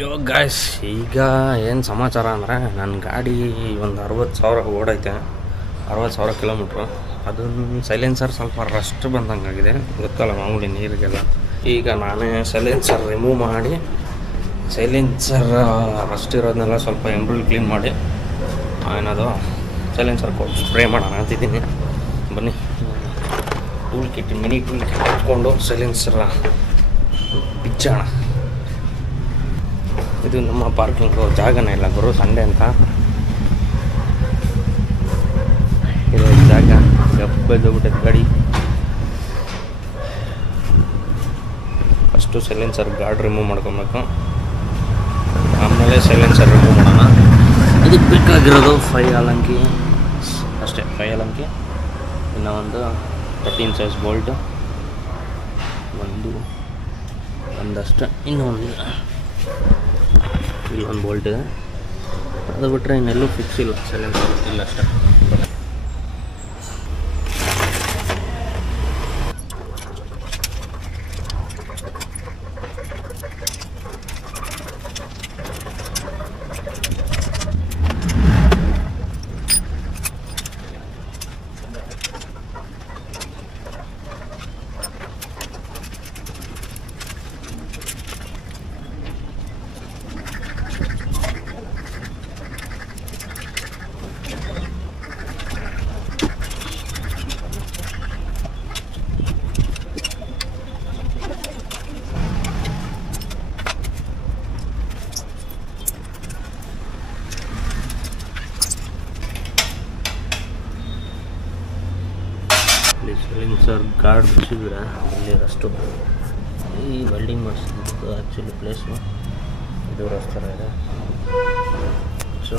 ಯೋ guys, ಈಗ ಏನು ಸಮಾಚಾರ ಅಂದರೆ ನನ್ನ ಗಾಡಿ ಒಂದು 60,000 ಓಡೈತೆ, 60,000 ಕಿಲೋಮೀಟ್ರು. ಅದನ್ನು ಸೈಲೆನ್ಸರ್ ಸ್ವಲ್ಪ ರಸ್ಟ್ ಬಂದಂಗಾಗಿದೆ, ಗೊತ್ತಲ್ಲ ಮಾಮೂಲಿ ನೀರಿಗೆಲ್ಲ. ಈಗ ನಾನೇ ಸೈಲೆನ್ಸರ್ ರಿಮೂವ್ ಮಾಡಿ ಸೈಲೆನ್ಸರ್ ರಸ್ಟ್ ಇರೋದನ್ನೆಲ್ಲ ಸ್ವಲ್ಪ ಎಂಬ್ರಿಲ್ ಕ್ಲೀನ್ ಮಾಡಿ ಏನದು ಸೈಲೆನ್ಸರ್ ಕೊಟ್ಟು ಸ್ಪ್ರೇ ಮಾಡೋಣ ಅಂತಿದ್ದೀನಿ. ಬನ್ನಿ, tool kit mini tool kit ಹಚ್ಕೊಂಡು ಸೈಲೆನ್ಸರ್ ಬಿಚ್ಚೋಣ. ಇದು ನಮ್ಮ ಪಾರ್ಕಿಂಗು ಜಾಗನೇ ಇಲ್ಲ ಗುರು, ಸಂಡೇ ಅಂತ ಇದು ಜಾಗ ಗಬ್ಬೆದ್ದೋಗ್ಬಿಟ್ಟೈತೆ ಗಾಡಿ. ಫಸ್ಟು ಸೈಲೆನ್ಸರ್ ಗಾರ್ಡ್ ರಿಮೂವ್ ಮಾಡ್ಕೊಬೇಕು, ಆಮೇಲೆ ಸೈಲೆನ್ಸರ್ ರಿಮೂವ್ ಮಾಡೋಣ. ಇದಕ್ಕೆ ಬೇಕಾಗಿರೋದು 5 ಅಲಂಕಿ ಅಷ್ಟೇ, 5 ಅಲಂಕಿ, ಇನ್ನೂ ಒಂದು 13 ಸೈಜ್ ಬೋಲ್ಟು, ಒಂದಷ್ಟು, ಇನ್ನೊಂದು ಇಲ್ಲೊಂದು ಬೋಲ್ಟ್ ಇದೆ. ಅದು ಬಿಟ್ಟರೆ ಇನ್ನೆಲ್ಲೂ ಫಿಕ್ಸ್ ಇಲ್ಲ, ಸೈಲೆನ್ಸರ್ ಇಲ್ಲ ಅಷ್ಟೇ. ಸೈಲೆನ್ಸರ್ ಗಾರ್ಡ್ ಬಿಡಿಸಿದ್ರೆ ಅಲ್ಲಿ ರಸ್ಟು, ಈ ವೆಲ್ಡಿಂಗ್ ಮಾಡಿಸಿದ್ದು ಆ್ಯಕ್ಚುಲಿ ಪ್ಲೇಸು ಇದು ರಸ್ತರ ಇದೆ. ಸೊ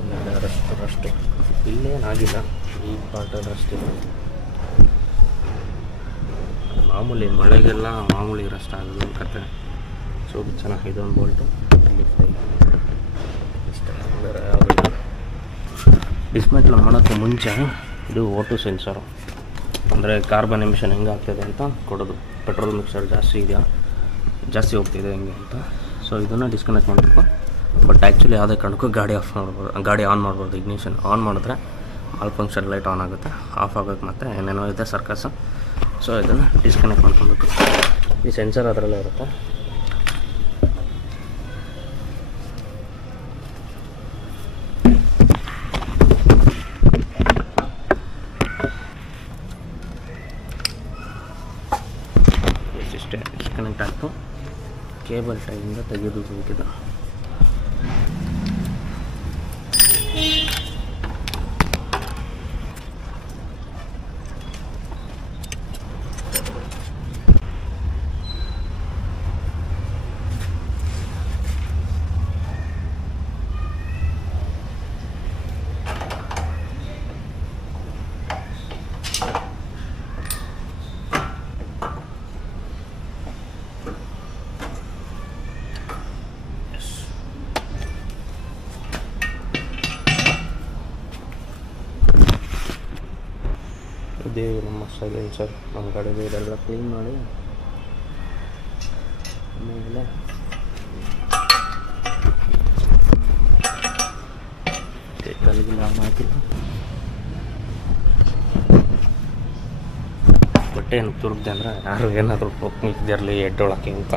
ಇಲ್ಲೆಲ್ಲ ರಸ್ಟು ಇಲ್ಲೇನಾಗಿಲ್ಲ, ಈ ಪಾರ್ಟಲ್ಲಿ ರಸ್ಟ್ ಇದೆ. ಮಾಮೂಲಿ ಮಳೆಗೆಲ್ಲ ಮಾಮೂಲಿ ರಸ್ಟ್ ಆಗೋದು ಕತೆ. ಸೊ ಚೆನ್ನಾಗಿ ಇದೊಂದು ಬೋಲ್ಟು ಇಲ್ಲಿ ಇಷ್ಟ ಬೇರೆ ಯಾವುದಿಲ್ಲ. ಡಿಸ್ಮೆಂಟ್ಲ್ ಮಾಡೋಕ್ಕೆ ಮುಂಚೆ ಇದು O2 ಸೆನ್ಸರು, ಅಂದರೆ ಕಾರ್ಬನ್ ಎಮಿಷನ್ ಹೆಂಗೆ ಆಗ್ತಿದೆ ಅಂತ ಕೊಡೋದು. ಪೆಟ್ರೋಲ್ ಮಿಕ್ಸರ್ ಜಾಸ್ತಿ ಹೋಗ್ತಿದೆ ಹೆಂಗೆ ಅಂತ. ಸೊ ಇದನ್ನು ಡಿಸ್ಕನೆಕ್ಟ್ ಮಾಡಬೇಕು. ಬಟ್ ಆ್ಯಕ್ಚುಲಿ ಯಾವುದೇ ಕಾರಣಕ್ಕೂ ಗಾಡಿ ಆನ್ ಮಾಡ್ಬೋದು. ಇಗ್ನಿಷನ್ ಆನ್ ಮಾಡಿದ್ರೆ ಆಲ್ ಫಂಕ್ಷನ್ ಲೈಟ್ ಆನ್ ಆಗುತ್ತೆ, ಆಫ್ ಆಗೋಕ್ಕೆ ಮತ್ತೆ ಏನೇನೋ ಇದೆ ಸರ್ಕಸ್ಸು. ಸೊ ಇದನ್ನು ಡಿಸ್ಕನೆಕ್ಟ್ ಮಾಡ್ಕೊಬೇಕು. ಈ ಸೆನ್ಸರ್ ಅದರಲ್ಲೇ ಇರುತ್ತೆ. ಡಿಸ್ಕನೆಕ್ಟ್ ಆಯಿತು. ಕೇಬಲ್ ಟೈಯಿಂದ ತೆಗೆದು ಬೇಕಿದೆ. ಇದೇ ನಮ್ಮ ಸೈಲೆನ್ಸರ್. ನಮ್ಮ ಗಾಡಿಗೆ ಇದೆಲ್ಲ ಕ್ಲೀನ್ ಮಾಡಿ ಆಮೇಲೆ ಕಲ್ಲಿಗೆಲ್ಲ ಹಾಕಿಲ್ಲ. ಬಟ್ಟೆ ಏನು ತುರುಗಿದೆ ಅಂದರೆ ಯಾರು ಏನಾದರೂ ಇದ್ದಿರಲಿ ಎಡ್ಡೊಳಕ್ಕೆ ಅಂತ.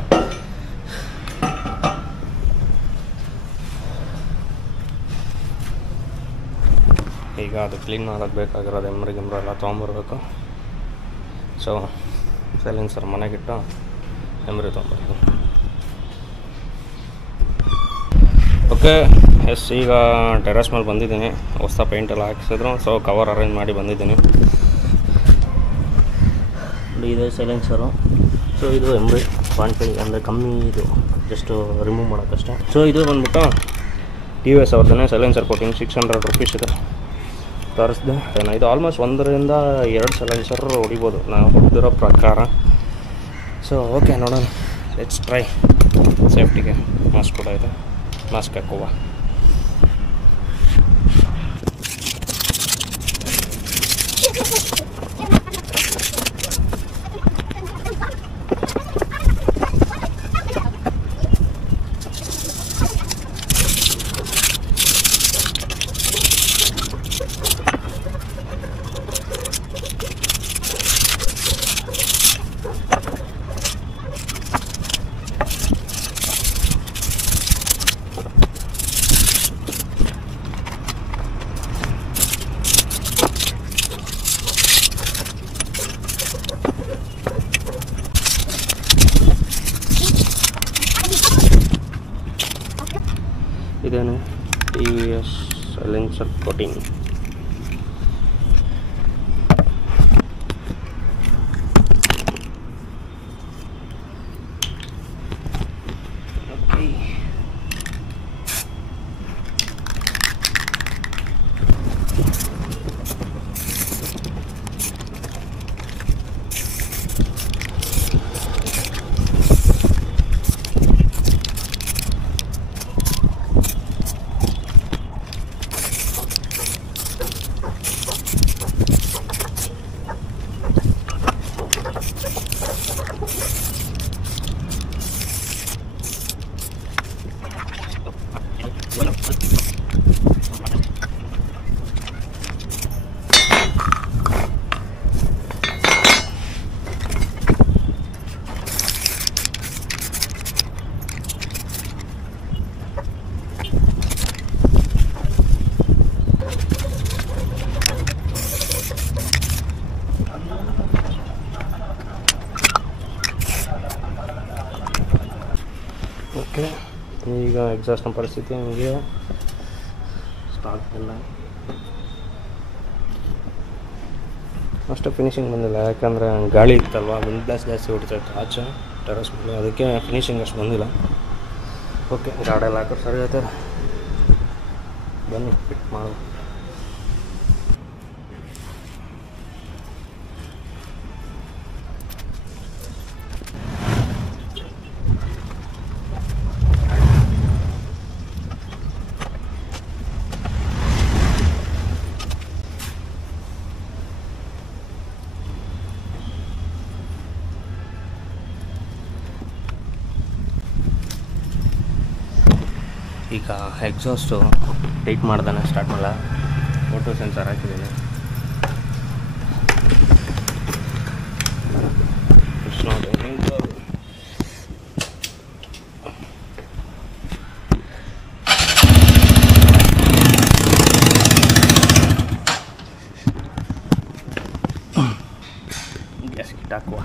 ಈಗ ಅದು ಕ್ಲೀನ್ ಮಾಡೋಕ್ಕೆ ಬೇಕಾಗಿರೋದು ಎಮ್ರಿ ಎಲ್ಲ ತೊಗೊಂಬರ್ಬೇಕು. ಸೊ ಸೈಲೆನ್ಸರ್ ಮನೆಗಿಟ್ಟು ಎಮ್ರಿ ತೊಗೊಂಬರ್ಬೇಕು. ಓಕೆ ಎಸ್, ಈಗ ಟೆರೆಸ್ ಮೇಲೆ ಬಂದಿದ್ದೀನಿ. ಹೊಸ ಪೇಂಟೆಲ್ಲ ಹಾಕಿಸಿದ್ರು, ಸೊ ಕವರ್ ಅರೇಂಜ್ ಮಾಡಿ ಬಂದಿದ್ದೀನಿ. ಇದೆ ಸೈಲೆನ್ಸರು. ಸೊ ಇದು ಎಮ್ರಿ ಪಾಯಿಂಟ್ ಅಂದರೆ ಕಮ್ಮಿ, ಇದು ಜಸ್ಟು ರಿಮೂವ್ ಮಾಡೋಕ್ಕಷ್ಟೇ. ಸೊ ಇದು ಬಂದ್ಬಿಟ್ಟು TVS ಅವ್ರದ್ದೇ ಸೈಲೆನ್ಸರ್ ಕೊಟ್ಟಿಂಗ್, 600 ರುಪೀಸ್ ಇದೆ ತರಿಸ್ದೆ. ಇದು ಆಲ್ಮೋಸ್ಟ್ 1 ರಿಂದ 2 ಸೈಲೆನ್ಸರ್ ಹೊಡಿಬೋದು ನಾವು ಹೊಡೆದಿರೋ ಪ್ರಕಾರ. ಸೊ ಓಕೆ, ನೋಡೋಣ, ಲೆಟ್ಸ್ ಟ್ರೈ. ಸೇಫ್ಟಿಗೆ ಮಾಸ್ಕ್ ಕೂಡ ಇದೆ, ಮಾಸ್ಕ್ ಹಾಕುವ. ಇದೇನು TVS ಸೈಲೆನ್ಸರ್ ಕೋಟಿಂಗ್. ಓಕೆ, ಈಗ ಎಕ್ಸಾಸ್ಟ್ನ ಪರಿಸ್ಥಿತಿ ನಿಮಗೆ ಸ್ಟಾಕ್ ಇಲ್ಲ, ಅಷ್ಟು ಫಿನಿಶಿಂಗ್ ಬಂದಿಲ್ಲ. ಯಾಕಂದರೆ ಗಾಳಿ ಇತ್ತಲ್ವ, ವಿಂಡ್ ಬ್ಲಾಸ್ಟ್ ಜಾಸ್ತಿ ಹೊಡಿತೈತೆ ಆಚೆ ಟೆರಸ್ ಮೇಲೆ, ಅದಕ್ಕೆ ಫಿನಿಶಿಂಗ್ ಅಷ್ಟು ಬಂದಿಲ್ಲ. ಓಕೆ, ಗಾಡಿಯಲ್ಲಿ ಹಾಕೋದು ಸರಿ ಆಯ್ತು, ಬನ್ನಿ ಫಿಟ್ ಮಾಡೋದು. ಈಗ ಎಕ್ಸಾಸ್ಟು ಟೈಟ್ ಮಾಡ್ದಾನೆ ಸ್ಟಾರ್ಟ್ ಮಾಡಲ್ಲ, ಫೋಟೋ ಸೆನ್ಸರ್ ಹಾಕಿದ್ದೀನಿ. ಗ್ಯಾಸ್ ಕಿಟ್ ಹಾಕುವ.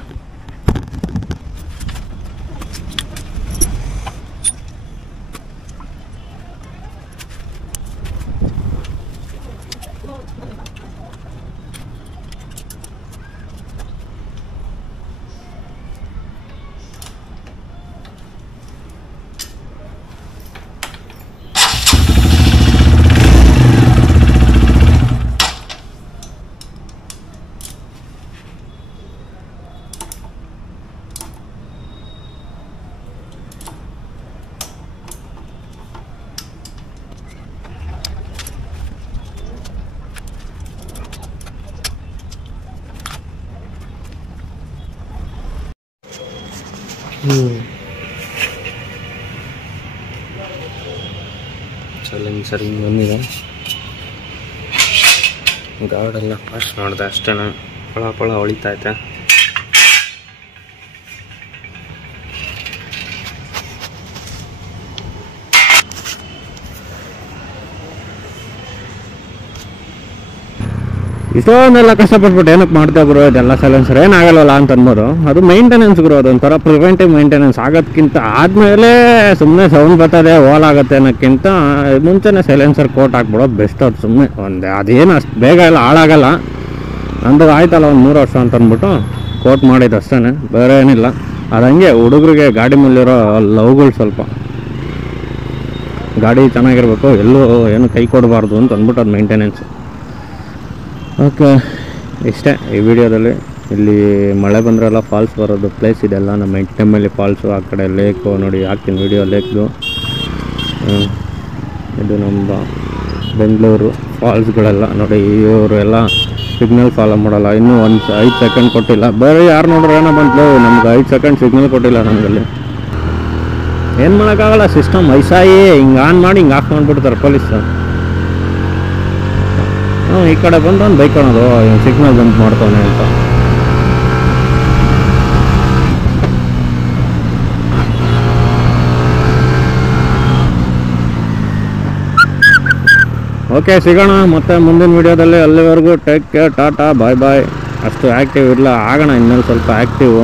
ಸೈಲೆನ್ಸರ್ ಹಿಂಗೆ ಬಂದಿದೆ. ಗಾರ್ಡೆಲ್ಲ ಫಾಸ್ಟ್ ಮಾಡಿದೆ ಅಷ್ಟೇ, ಪಳ ಹೊಳಿತೈತೆ. ಇಷ್ಟೊಂದೆಲ್ಲ ಕಷ್ಟಪಟ್ಬಿಟ್ಟು ಏನಕ್ಕೆ ಮಾಡ್ತಾ ಗುರು ಇದೆಲ್ಲ ಸೈಲೆನ್ಸರ್ ಏನಾಗಲ್ವಲ್ಲ ಅಂತ ಅನ್ಬೋದು. ಅದು ಮೈಂಟೆನೆನ್ಸ್ ಗುರು, ಅದೊಂಥರ ಪ್ರಿವೆಂಟಿವ್ ಮೈಂಟೆನೆನ್ಸ್. ಆಗೋದಕ್ಕಿಂತ ಆದಮೇಲೆ ಸುಮ್ಮನೆ ಸೌಂಡ್ ಬರ್ತದೆ ಓಲಾಗುತ್ತೆ ಅನ್ನೋಕ್ಕಿಂತ ಮುಂಚೆನೇ ಸೈಲೆನ್ಸರ್ ಕೋಟ್ ಹಾಕ್ಬಿಡೋದು ಬೆಸ್ಟ್. ಅದು ಸುಮ್ಮನೆ ಅದೇನು ಅಷ್ಟು ಬೇಗ ಎಲ್ಲ ಹಾಳಾಗಲ್ಲ. ನಂದು ಆಯ್ತಲ್ಲ ಒಂದು 3 ವರ್ಷ ಅಂತ ಅಂದ್ಬಿಟ್ಟು ಕೋಟ್ ಮಾಡಿದ್ದು ಅಷ್ಟೇ, ಬೇರೆ ಏನಿಲ್ಲ. ಅದು ಹಂಗೆ ಹುಡುಗರಿಗೆ ಗಾಡಿ ಮೇಲಿರೋ ಲವ್ಗಳು ಸ್ವಲ್ಪ ಗಾಡಿ ಚೆನ್ನಾಗಿರ್ಬೇಕು, ಎಲ್ಲೂ ಏನು ಕೈ ಕೊಡಬಾರ್ದು ಅಂತ ಅಂದ್ಬಿಟ್ಟು ಅದು ಮೈಂಟೆನೆನ್ಸ್. ಓಕೆ, ಇಷ್ಟೇ ಈ ವಿಡಿಯೋದಲ್ಲಿ. ಇಲ್ಲಿ ಮಳೆ ಬಂದ್ರೆಲ್ಲ ಫಾಲ್ಸ್ ಬರೋದು ಪ್ಲೇಸ್ ಇದೆಲ್ಲ ನಮ್ಮ ಇಂಟೆಮ್ಮಲ್ಲಿ ಫಾಲ್ಸು, ಆ ಕಡೆ ಲೇಕು ನೋಡಿ ಹಾಕ್ತೀನಿ ವಿಡಿಯೋ ಲೇಕ್ದು. ಇದು ನಮ್ಮ ಬೆಂಗಳೂರು ಫಾಲ್ಸ್ಗಳೆಲ್ಲ ನೋಡಿ. ಇವರು ಎಲ್ಲ ಸಿಗ್ನಲ್ ಫಾಲೋ ಮಾಡಲ್ಲ, ಇನ್ನೂ 5 ಸೆಕೆಂಡ್ ಕೊಟ್ಟಿಲ್ಲ. ಬೇರೆ ಯಾರು ನೋಡ್ರೆ ಏನೋ ಬಂತು, ನಮ್ಗೆ 5 ಸೆಕೆಂಡ್ ಸಿಗ್ನಲ್ ಕೊಟ್ಟಿಲ್ಲ ನಮಗಲ್ಲಿ. ಏನು ಮಾಡೋಕ್ಕಾಗಲ್ಲ, ಸಿಸ್ಟಮ್ ವಯಸ್ಸಾಗಿ ಹಿಂಗೆ ಆನ್ ಮಾಡಿ ಹಿಂಗೆ ಆಫ್ ಮಾಡಿಬಿಡ್ತಾರೆ ಪೊಲೀಸು. ಈ ಕಡೆ ಬಂದು ಒಂದು ಬೈಕ್ ಅನ್ನೋದು ಸಿಗ್ನಲ್ ಜಂಪ್ ಮಾಡ್ತಾನೆ ಅಂತ. ಓಕೆ, ಸಿಗೋಣ ಮತ್ತೆ ಮುಂದಿನ ವಿಡಿಯೋದಲ್ಲಿ. ಅಲ್ಲಿವರೆಗೂ ಟೇಕ್ ಕೇರ್, ಟಾಟಾ, ಬಾಯ್ ಬಾಯ್. ಅಷ್ಟು ಆ್ಯಕ್ಟಿವ್ ಇಲ್ಲ, ಆಗೋಣ ಇನ್ನೊಂದು ಸ್ವಲ್ಪ ಆ್ಯಕ್ಟಿವು.